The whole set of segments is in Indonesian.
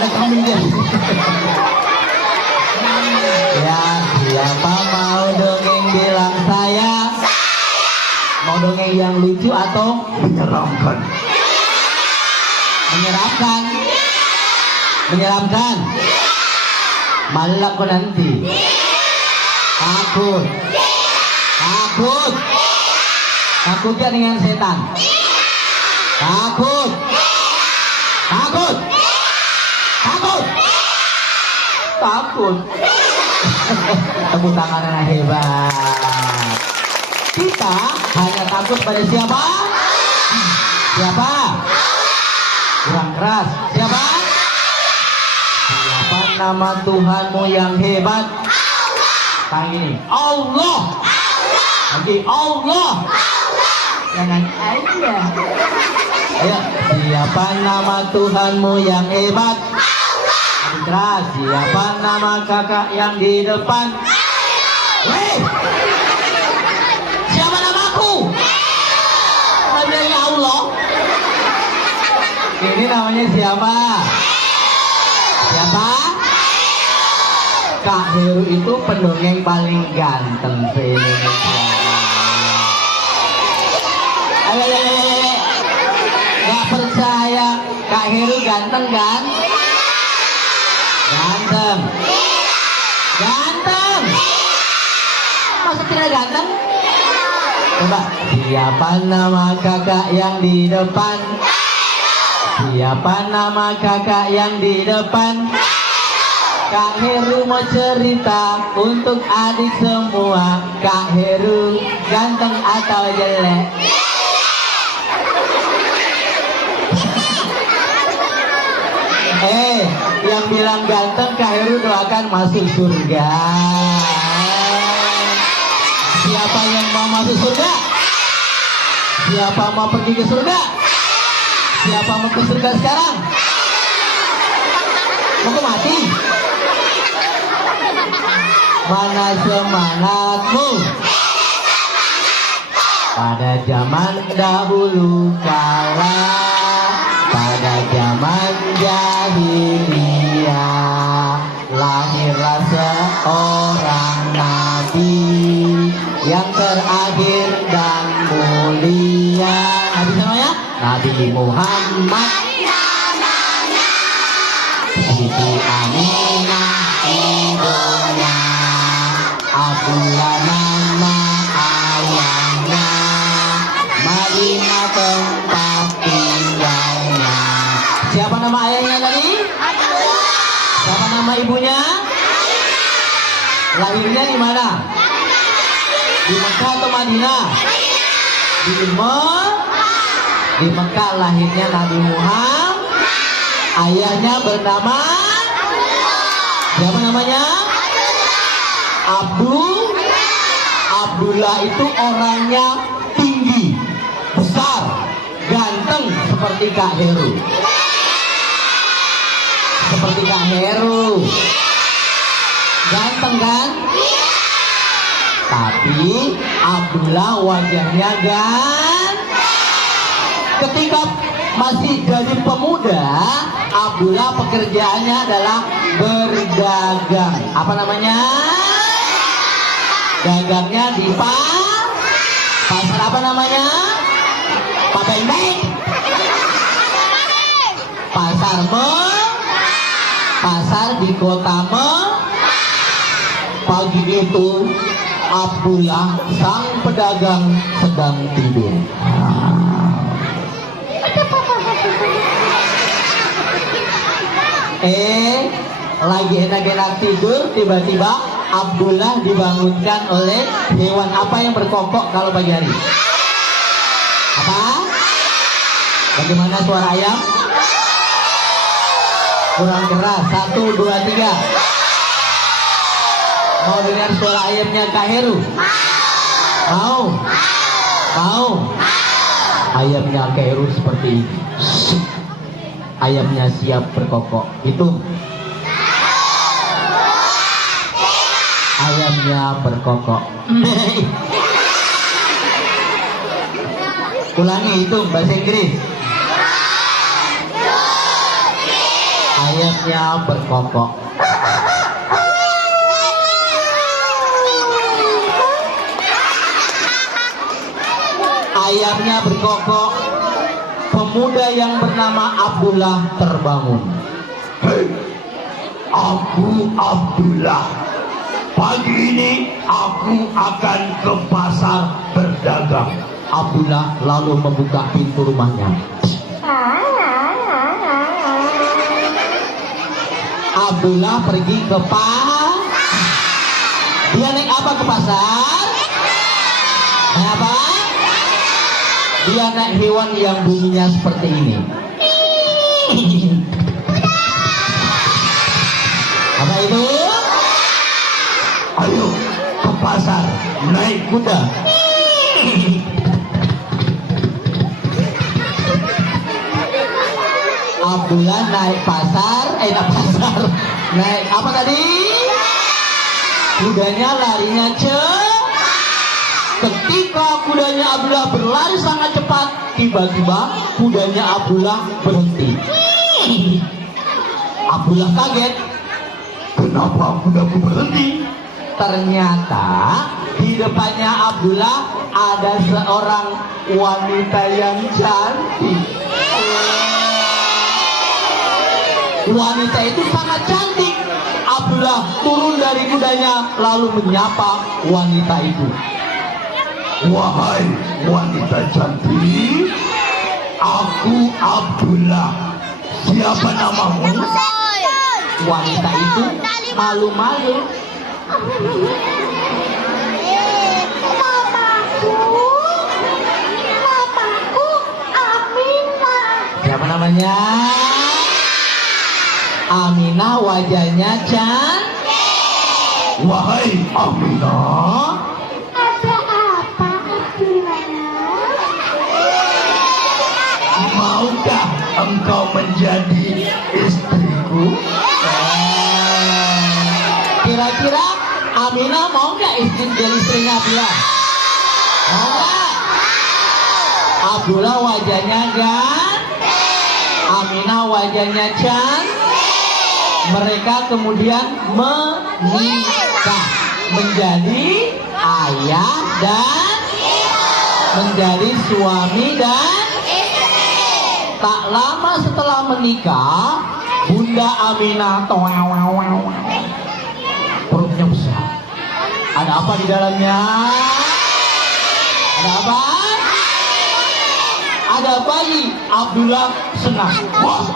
ada kambing dia. Ya, siapa mau dongeng bilang saya? Mau dongeng yang lucu atau menyeramkan? Menyeramkan. Menyeramkan. Malu aku nanti. Takut. Takut. Takutnya dengan setan. Takut. Takut. Takut. Takut. Tepuk tangan yang hebat. Kita hanya takut pada siapa? Siapa? Kurang keras. Siapa? Siapa nama Tuhanmu yang hebat? Tangan ini. Allah. Lagi Allah. Jangan aja. Ayo, siapa nama Tuhanmu yang hebat? Keras. Siapa nama kakak yang di depan? Weh, siapa namaku? Namanya Allah. Ini namanya siapa? Siapa? Kak Heru itu pendongeng paling ganteng se-Indonesia. Ayo, gak percaya Kak Heru ganteng kan? Ganteng. Ganteng. Masa tidak ganteng? Coba, siapa nama kakak yang di depan? Siapa nama kakak yang di depan? Kak Heru mau cerita untuk adik semua. Kak Heru ganteng atau jelek? Yang bilang ganteng Kak Heru doakan masuk surga. Siapa yang mau masuk surga? Siapa mau pergi ke surga? Siapa mau ke surga sekarang? Mau mati? Mana semangatmu? Pada zaman dahulu kala, pada zaman jahiliyah, lahirlah seorang nabi yang terakhir dan mulia. Nabi namanya? Nabi Muhammad. Siti Aminah ibunya, Abdullah nama ayahnya, Madinah tempat tinggalnya. Siapa nama ayahnya tadi? Siapa nama ibunya? Lahirnya di mana? Di Mekah atau Madinah? Di Mekah lahirnya Nabi Muhammad. Ayahnya bernama siapa namanya? Abdullah itu orangnya tinggi, besar, ganteng seperti Kak Heru. Seperti Kak Heru. Ganteng kan? Tapi Abdullah wajahnya ketika masih jadi pemuda, Abdullah pekerjaannya adalah berdagang. Apa namanya? Dagangnya di pasar apa namanya? Pak Beng. Pasar di kota Pagi itu Abdullah sang pedagang sedang tidur. Lagi enak-enak tidur, tiba-tiba Abdullah dibangunkan oleh hewan apa yang berkokok kalau pagi hari? Apa? Bagaimana suara ayam? Kurang keras. 1, 2, 3. Mau dengar suara ayamnya Kak Heru? Mau? Mau? Ayamnya Kak Heru seperti ini. Ayamnya siap berkokok. Hitung. Ayamnya berkokok. Ulangi, hitung bahasa Inggris. Ayamnya ayahnya berkokok. Ayahnya berkokok. Pemuda yang bernama Abdullah terbangun. Hei, aku Abdullah. Pagi ini aku akan ke pasar berdagang. Abdullah lalu membuka pintu rumahnya. Abdullah pergi ke pasar. Dia naik apa ke pasar? Naik apa? Dia naik hewan yang bunyinya seperti ini. Apa itu? Ayo ke pasar naik kuda. Abdullah naik pasar, naik apa tadi? Kudanya larinya Ketika kudanya Abdullah berlari sangat cepat, tiba-tiba kudanya Abdullah berhenti. Abdullah kaget. Kenapa kudaku berhenti? Ternyata di depannya Abdullah ada seorang wanita yang cantik. Wanita itu sangat cantik. Abdullah turun dari kudanya lalu menyapa wanita itu. Wahai wanita cantik, aku Abdullah. Siapa namamu? Wanita itu malu-malu. Namaku Aminah. Siapa namanya? Aminah, wajahnya cantik. Wahai Aminah, Ada apa, Abdullah? maukah engkau menjadi istriku? Kira-kira Aminah mau nggak jadi istrinya Abdullah? Mau nggak? Abdullah wajahnya ganteng, Aminah wajahnya cantik. Mereka kemudian menikah menjadi ayah dan menjadi suami dan tak lama setelah menikah, Bunda Aminah perutnya besar. Ada apa di dalamnya? Ada apa? Ada bayi. Abdullah senang. Wah,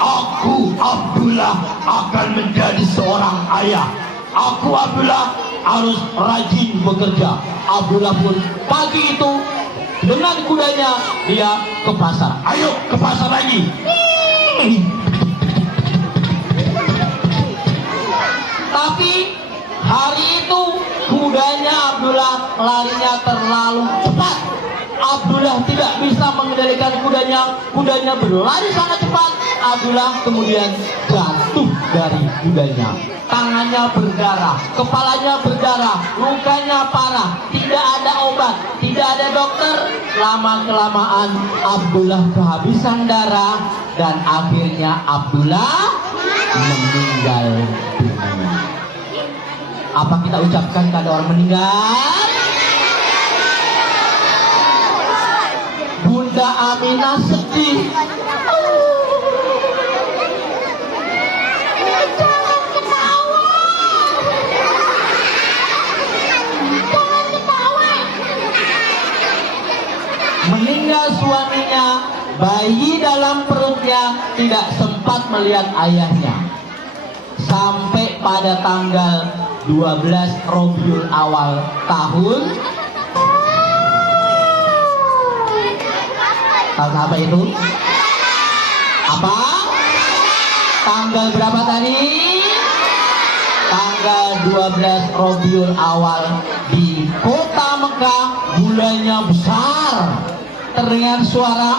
aku Abdullah akan menjadi seorang ayah. Aku Abdullah harus rajin bekerja. Abdullah pun pagi itu dengan kudanya dia ke pasar. Ayo ke pasar lagi. Tapi hari itu kudanya Abdullah larinya terlalu cepat. Abdullah tidak bisa mengendalikan kudanya. Kudanya berlari sangat cepat. Abdullah kemudian jatuh dari kudanya. Tangannya berdarah, kepalanya berdarah, lukanya parah, tidak ada obat, tidak ada dokter. Lama-kelamaan Abdullah kehabisan darah dan akhirnya Abdullah meninggal dunia. Apa kita ucapkan pada orang meninggal? Bunda Aminah sedih. Jangan ketawa. Jangan ketawa. Meninggal suaminya, bayi dalam perutnya tidak sempat melihat ayahnya. Sampai pada tanggal 12 Rabiul Awal tahun apa itu? Apa? Tanggal berapa tadi? Tanggal 12 Rabiul Awal di kota Mekah, bulannya besar. Terdengar suara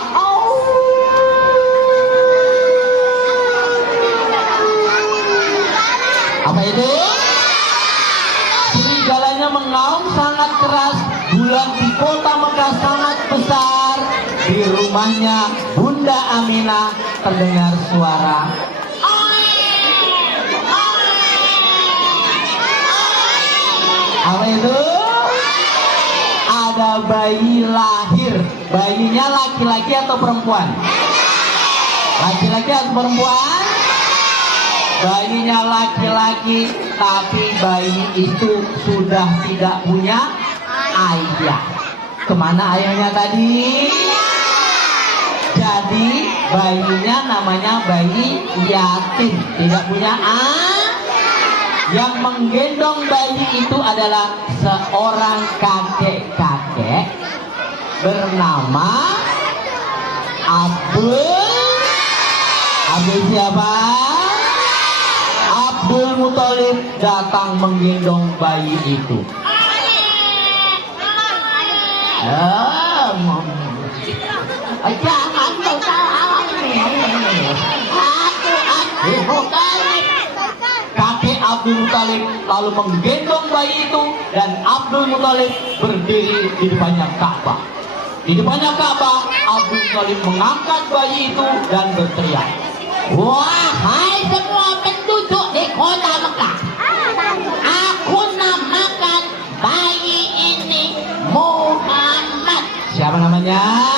apa itu? Serigalanya mengaum sangat keras. Bulan di kota Mekah sangat besar. Di rumahnya Bunda Aminah terdengar suara Apa itu? Ada bayi lahir. Bayinya laki-laki atau perempuan? Laki-laki atau perempuan? Bayinya laki-laki, tapi bayi itu sudah tidak punya ayah. Kemana ayahnya tadi? Jadi bayinya namanya bayi yatim, tidak punya ayah. Yang menggendong bayi itu adalah seorang kakek-kakek bernama Abdul siapa? Abdul Muthalib datang menggendong bayi itu. Jangan kau salah ini. Kakek Abdul Muthalib lalu menggendong bayi itu dan Abdul Muthalib berdiri di depannya Ka'bah. Di depannya Ka'bah, Abdul Muthalib mengangkat bayi itu dan berteriak, "Wahai semua penduduk di kota Mekah, aku namakan bayi ini Muhammad." Siapa namanya?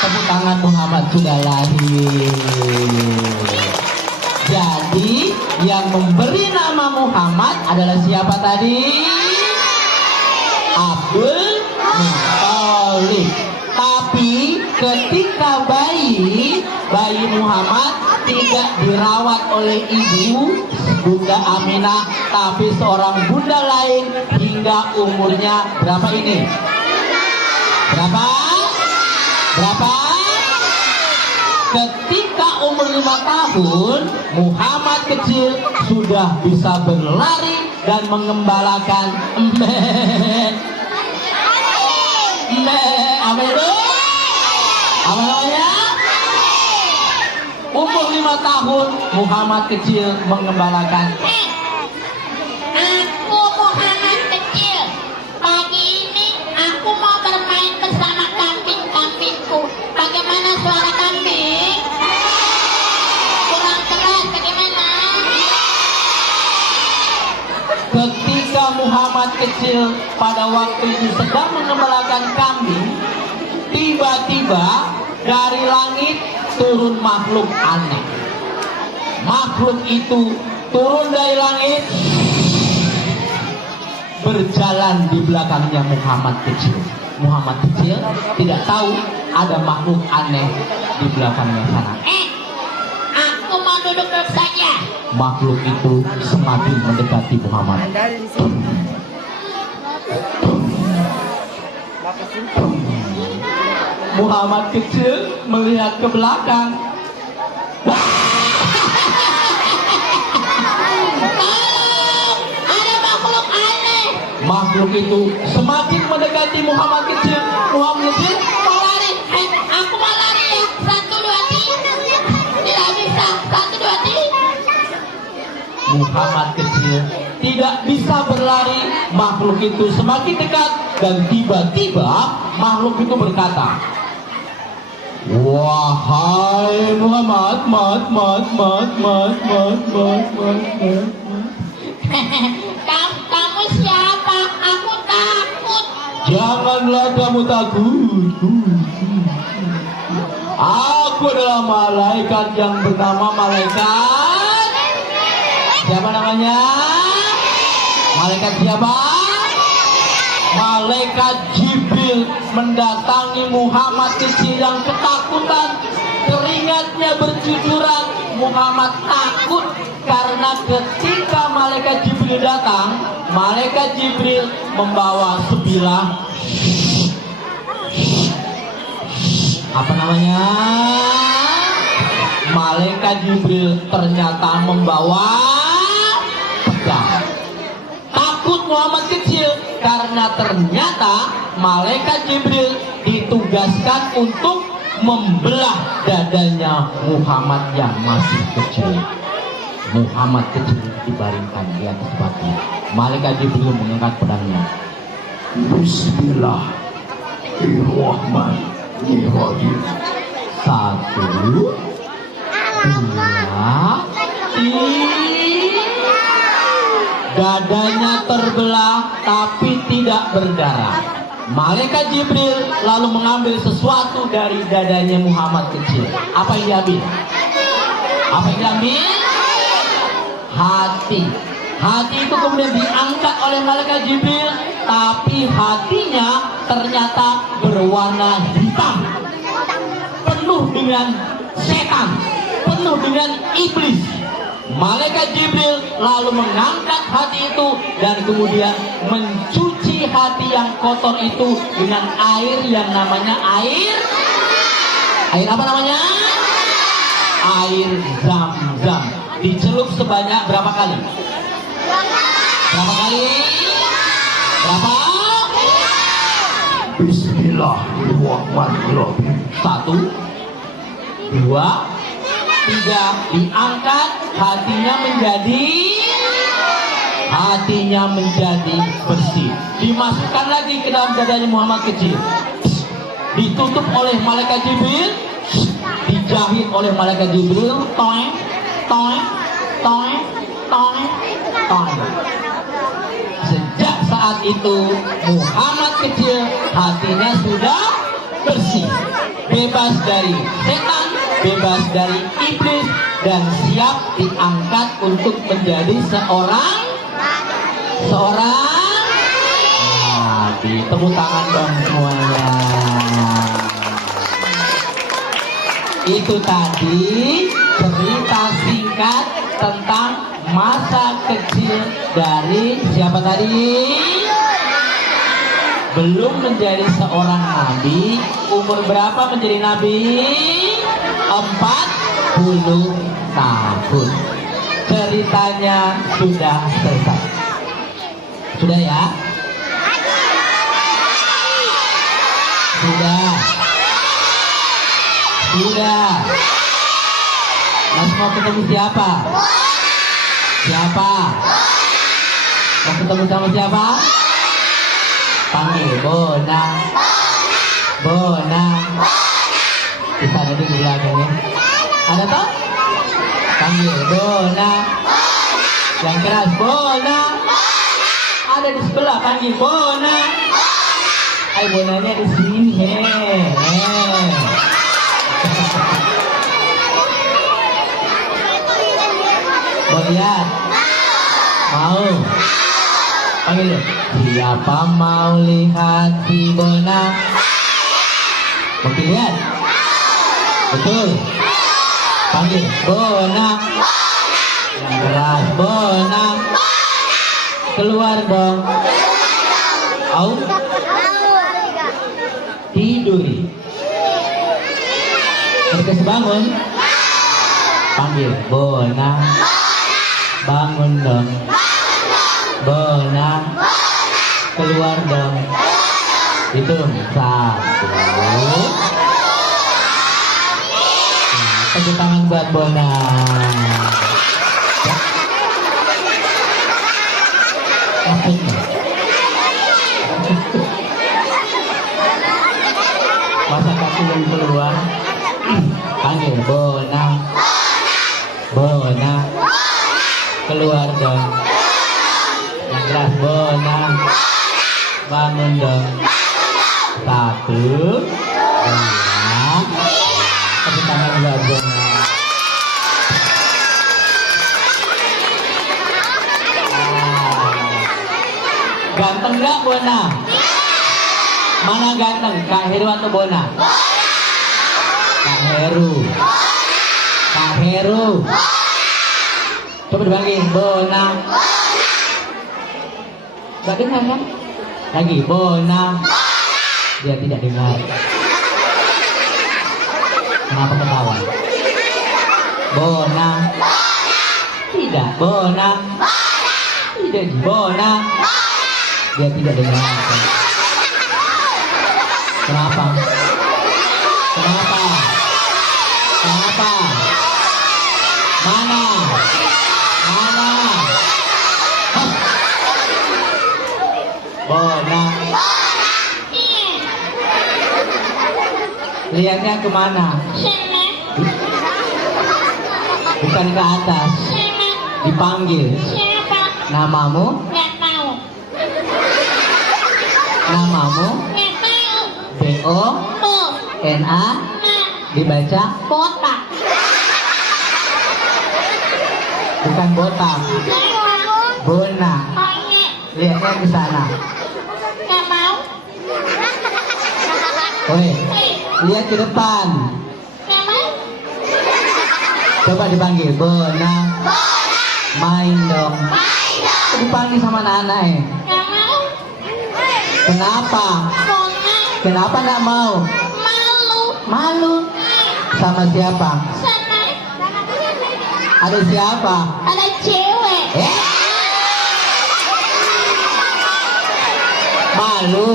Tepuk tangan, Muhammad sudah lahir. Jadi yang memberi nama Muhammad adalah siapa tadi? Abdul Muthalib. Tapi ketika bayi Muhammad tidak dirawat oleh ibu Bunda Aminah, tapi seorang bunda lain hingga umurnya berapa ini? Berapa? Ketika umur 5 tahun, Muhammad kecil sudah bisa berlari dan mengembalakan apa itu? Apa namanya? Umur 5 tahun, Muhammad kecil mengembalakan. Aku Muhammad kecil. Pagi ini aku mau bermain bersama kambing-kambingku. Bagaimana suara kambing? Kurang keras bagaimana? Ketika Muhammad kecil pada waktu itu sedang mengembalakan kambing, tiba-tiba dari langit turun makhluk aneh. Makhluk itu turun dari langit, berjalan di belakangnya Muhammad kecil. Muhammad kecil tidak tahu ada makhluk aneh di belakangnya sana. Aku mau duduk-duduk saja. Makhluk itu semakin mendekati Muhammad. Muhammad kecil melihat ke belakang. Ada makhluk aneh. Makhluk itu semakin mendekati Muhammad kecil. Muhammad kecil Mau lari. Aku mau lari ya. 1, 2, 3. Tidak bisa. 1, 2, 3. Muhammad kecil tidak bisa berlari. Makhluk itu semakin dekat dan tiba-tiba makhluk itu berkata, "Wahai Muhammad, Kamu siapa? Aku takut. janganlah kamu takut. Aku adalah malaikat yang bernama malaikat. Siapa namanya? Malaikat siapa? Malaikat Jibril mendatangi Muhammad kecil yang ketakutan. Keringatnya bercucuran. Muhammad takut karena ketika malaikat Jibril datang, malaikat Jibril membawa sebilah apa namanya? Malaikat Jibril ternyata membawa pedang. Takut Muhammad kecil karena ternyata malaikat Jibril ditugaskan untuk membelah dadanya Muhammad yang masih kecil. Muhammad kecil dibaringkan di atas batu. Malaikat Jibril mengangkat pedangnya. Bismillahirrahmanirrahim. 1, 2, 3. Dadanya terbang. berdarah. Malaikat Jibril lalu mengambil sesuatu dari dadanya Muhammad kecil. Apa yang diambil? Apa yang diambil? Hati. Hati itu kemudian diangkat oleh malaikat Jibril, tapi hatinya ternyata berwarna hitam, penuh dengan setan, penuh dengan iblis. Malaikat Jibril lalu mengangkat hati itu dan kemudian mencuci hati yang kotor itu dengan air yang namanya air apa namanya? Air Zam-Zam. Dicelup sebanyak berapa kali? Berapa kali? Berapa? Bismillahirrahmanirrahim. 1, 2, 3. Diangkat, hatinya menjadi bersih. Dimasukkan lagi ke dalam dadanya Muhammad kecil. Ditutup oleh malaikat Jibril, dijahit oleh malaikat Jibril, toeng, toeng, toeng, toeng, toeng. Sejak saat itu Muhammad kecil hatinya sudah bersih, bebas dari setan, bebas dari iblis, dan siap diangkat untuk menjadi seorang Nabi. Tepuk tangan dong semuanya. Itu tadi cerita singkat tentang masa kecil dari siapa tadi? Belum menjadi seorang nabi. Umur berapa menjadi nabi? 40 tahun. Ceritanya sudah selesai. Sudah ya? Sudah. Mas mau ketemu siapa? Mau ketemu sama siapa? Panggil Bona. Di sana di belakangnya. Ada toh? Panggil Bona. Yang keras Bona. Ada di sebelah, panggil Bona. Ayo Bonanya di sini. Mau lihat? Mau? Panggil. Siapa mau lihat si Bona? Mau lihat? Betul. Panggil Bona. Yang keras Bona. Keluar dong. Au. Tiduri. Terus bangun. Panggil Bona. Bangun dong. Bona. Keluar dong. Hitung 1. Tepuk tangan buat Bona. Masa kaki yang keluar. Panggil Bona. Keluar dong. Yang keras Bona. Bangun dong. 1, 2. Tepuk tangan buat Bona. Ganteng gak Bona? Mana ganteng? Kak Heru atau Bona? Kak Heru. Coba dipanggil Bona. Gak dengar kan? Lagi Bona. Dia tidak dengar. Kenapa ketawa? Bona. Tidak Bona. Tidak Bona. Dia tidak dengar. Kenapa? Mana? Hah? Bona. Lihatnya kemana? Bukan ke atas. Dipanggil. Namamu? Nggak tahu. Namamu Nggak tahu. B-O-N-A Nah, dibaca botak. bukan botak, Bona. Oh iya. Lihatnya ke sana. Nggak mau. Woi, Eh, lihat ke depan. nggak mau. Coba dipanggil Bona. Main dong. Dipanggil sama anak-anak ya. Nggak mau. Kenapa? Bona. Kenapa nggak mau? Malu. Malu. Sama siapa? Sana Ada siapa? ada cewek. Malu.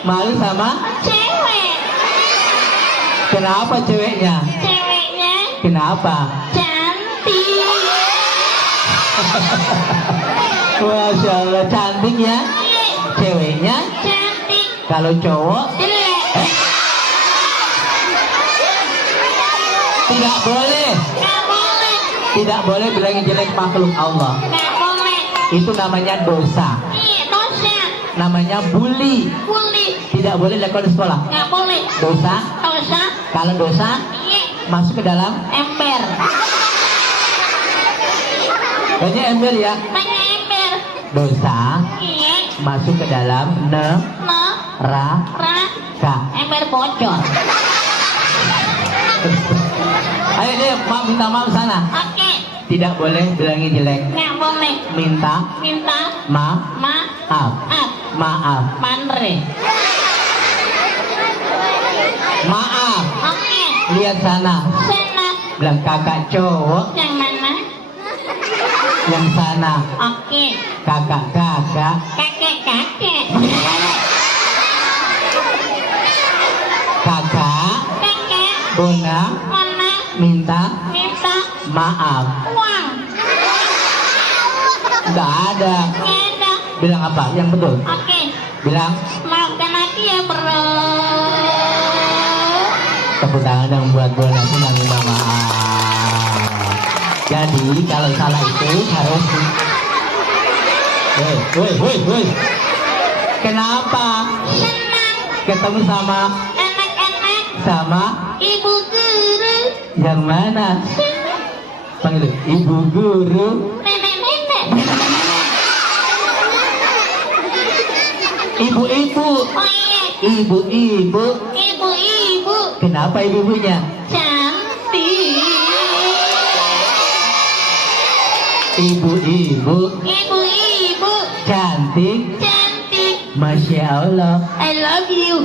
Malu sama? Cewek. Kenapa ceweknya? Ceweknya Kenapa? cantik. Masya Allah, cantik ya. Ceweknya, Cantik. kalau cowok Jelek. tidak boleh. Nggak boleh. Tidak boleh bilangin jelek makhluk Allah. Nggak boleh. Itu namanya dosa. Iya, dosa. Namanya bully. Bully. Tidak boleh dilakukan di sekolah. Nggak boleh. Dosa. Dosa. Kalau dosa Iya. masuk ke dalam Ember. banyak ember ya. Banyak ember. Dosa Iya. masuk ke dalam neraka. Ra. Ember bocor. Ayo deh, minta maaf sana. Oke. Tidak boleh bilangin jelek. Nggak boleh. Minta Minta maaf. maaf. Maaf. Mandre. Maaf. Oke. Lihat sana. Sana. Bilang kakak cowok. Yang mana? Yang sana. Oke. Kakak-kakak. Kakek-kakek. Kakak. Kakek. Bona. Mana? Minta Minta maaf. uang. Nggak ada. Nggak ada. Bilang apa? Yang betul. Oke. Bilang Maafkan aku ya bro. tepuk tangan yang buat Bona senang minta maaf. Jadi kalau salah itu harus Woi. Kenapa? Senang. Ketemu sama Anak-anak. sama Ibu guru. yang mana? Panggil ibu guru. Nenek-nenek. Ibu-ibu. Oh iya. Ibu-ibu. Ibu-ibu. Kenapa ibu-ibunya? Cantik. Ibu-ibu Ibu-ibu. cantik. Cantik. Masya Allah. I love you.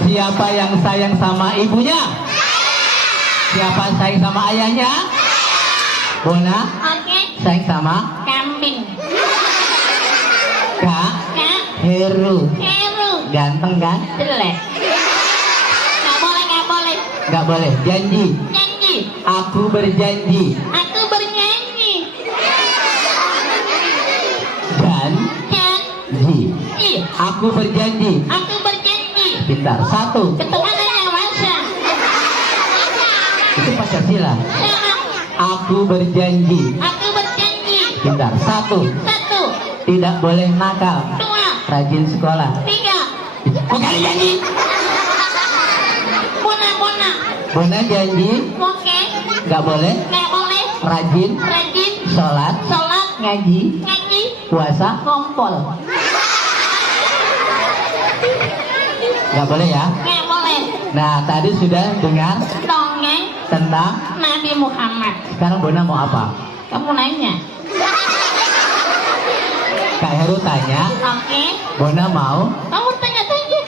Siapa yang sayang sama ibunya? Siapa yang sayang sama ayahnya? Bona Oke. sayang sama Kambing. Kak Kak. Heru. Heru. Ganteng kan? Jelek. Nggak boleh, nggak boleh. Nggak boleh. Janji. Janji. Aku berjanji. Aku bernyanyi. Janji. Iya. Aku berjanji. Aku berjanji. Pintar. Satu. Ketuhanan yang Maha. Itu Pancasila. Salah. Aku berjanji. Aku berjanji. Pintar. Satu. Satu. Tidak boleh nakal. Dua. Rajin sekolah. Tiga. Bukan janji. Bona. Bona janji. Oke. Nggak boleh. Nggak boleh. Rajin. Rajin. Sholat. Sholat. Ngaji. Ngaji. Puasa. Kompol. Nggak boleh ya. Nggak boleh. Nah tadi sudah dengar Dongeng tentang. Nabi Muhammad. Sekarang Bona mau apa? Kamu nanya. Kak Heru tanya. Oke. Bona mau. Kamu tanya saja.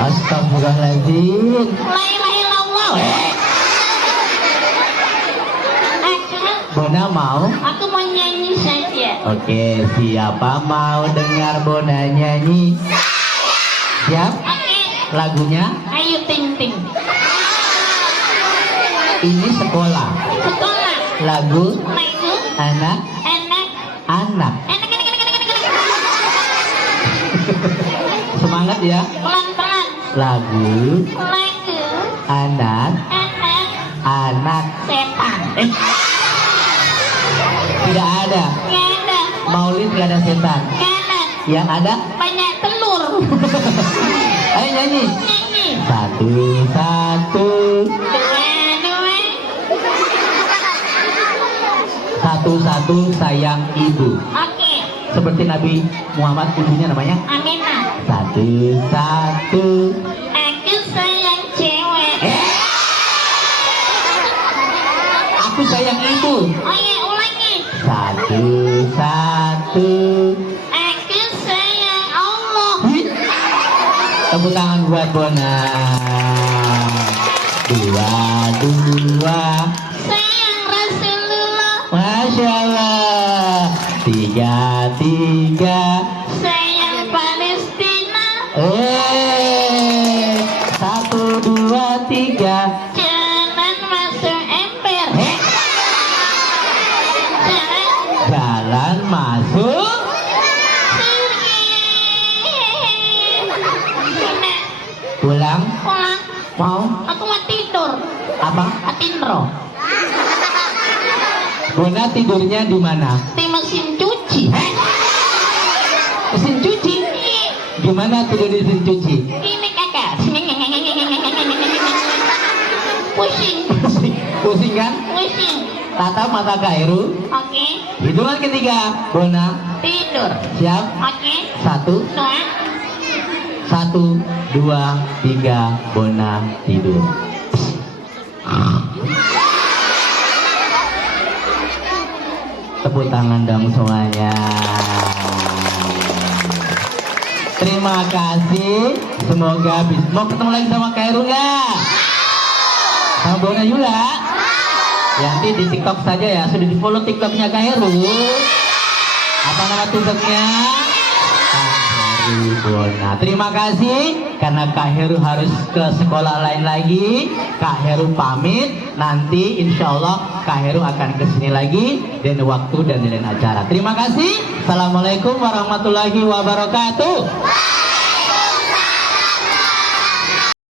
Astagfirullahaladzim. La ilaha illallah. Bona mau. Aku mau nyanyi saja. Oke, siapa mau dengar Bona nyanyi? Siap? Oke. Lagunya Ayu Ting Ting. ini sekolah. Sekolah. Lagu Lagu. anak-anak. Enak. Enak. Semangat ya. Pelan-pelan. Lagu Lagu. anak-anak. Setan. Tidak ada. Nggak Maulid gak ada setan. Kanan. Yang ada? Banyak telur. Ayo nyanyi. Nyanyi. Satu, satu. Dua, dua. Satu, satu sayang ibu. Oke. Seperti Nabi Muhammad, ibunya namanya? Aminah. Satu, satu. Aku sayang cewek. Aku sayang ibu. Oh iya, ulangi. Satu, satu. Aku sayang Allah. Tepuk tangan buat Bona. Dua, dua. Sayang Rasulullah. Masya Allah. Tiga, tiga. Sayang Palestina. Satu, dua, tiga. Jalan masuk ember. Jalan masuk. Pulang. Pulang. Mau Aku mau tidur. apa? Atindro. Bona tidurnya di mana? Di mesin cuci. Mesin cuci. Gimana tidur di mesin cuci? Ini kakak. Pusing. Pusing kan? Pusing. Tatap mata Kak Heru. Oke. Hitungan ketiga. Bona Tidur. siap. Oke. Satu, Dua. satu, dua, tiga. Bona tidur. Tepuk tangan dong semuanya. Terima kasih. Semoga bisa. Mau ketemu lagi sama Kak Heru nggak? Sama Bona Yula? Ya, nanti di TikTok saja ya. Sudah di follow TikToknya Kak Heru. Apa nama TikToknya? Kak Heru Bona. Terima kasih. Karena Kak Heru harus ke sekolah lain lagi. Kak Heru pamit. Nanti insya Allah Kak Heru akan kesini lagi. Dan waktu dan lain acara. Terima kasih. Assalamualaikum warahmatullahi wabarakatuh.